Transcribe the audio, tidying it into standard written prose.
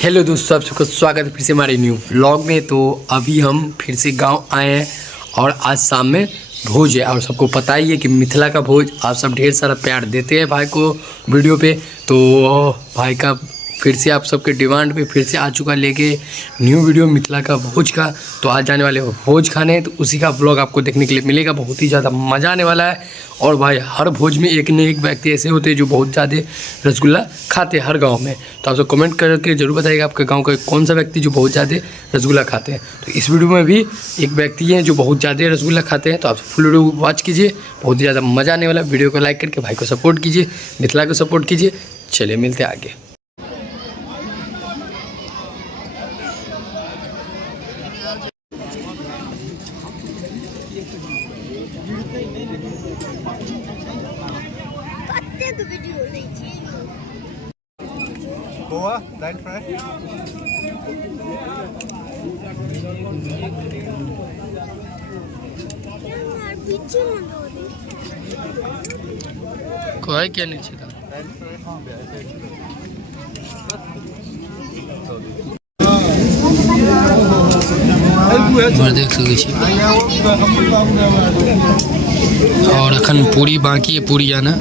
Hello दोस्तों, आप सबका स्वागत है फिर से हमारे न्यू व्लॉग में। तो अभी हम फिर से गांव आए हैं और आज शाम में भोज है। और सबको पता ही है कि मिथिला का भोज, आप सब ढेर सारा प्यार देते हैं भाई को वीडियो पे। तो भाई का फिर से आप सबके डिमांड पे फिर से आ चुका लेके न्यू वीडियो मिथिला का भोज का। तो आज जाने वाले हो भोज खाने, तो उसी का ब्लॉग आपको देखने के लिए मिलेगा। बहुत ही ज़्यादा मज़ा आने वाला है। और भाई हर भोज में एक न एक व्यक्ति ऐसे होते हैं जो बहुत ज़्यादा रसगुल्ला खाते हैं हर गांव में। तो आप सब कमेंट करके जरूर बताइएगा आपके गांव का कौन सा व्यक्ति जो बहुत ज़्यादा रसगुल्ला खाते हैं। तो इस वीडियो में भी एक व्यक्ति हैं जो बहुत ज़्यादा रसगुल्ला खाते हैं। तो आप फुल वीडियो वॉच कीजिए, बहुत ही ज़्यादा मज़ा आने वाला। वीडियो को लाइक करके भाई को सपोर्ट कीजिए, मिथिला को सपोर्ट कीजिए। चलिए मिलते हैं आगे। Boa, dein Frei. कोई क्या नीचे था देख सकै छी। और अखन पूरी बाकी है, पूरी आना।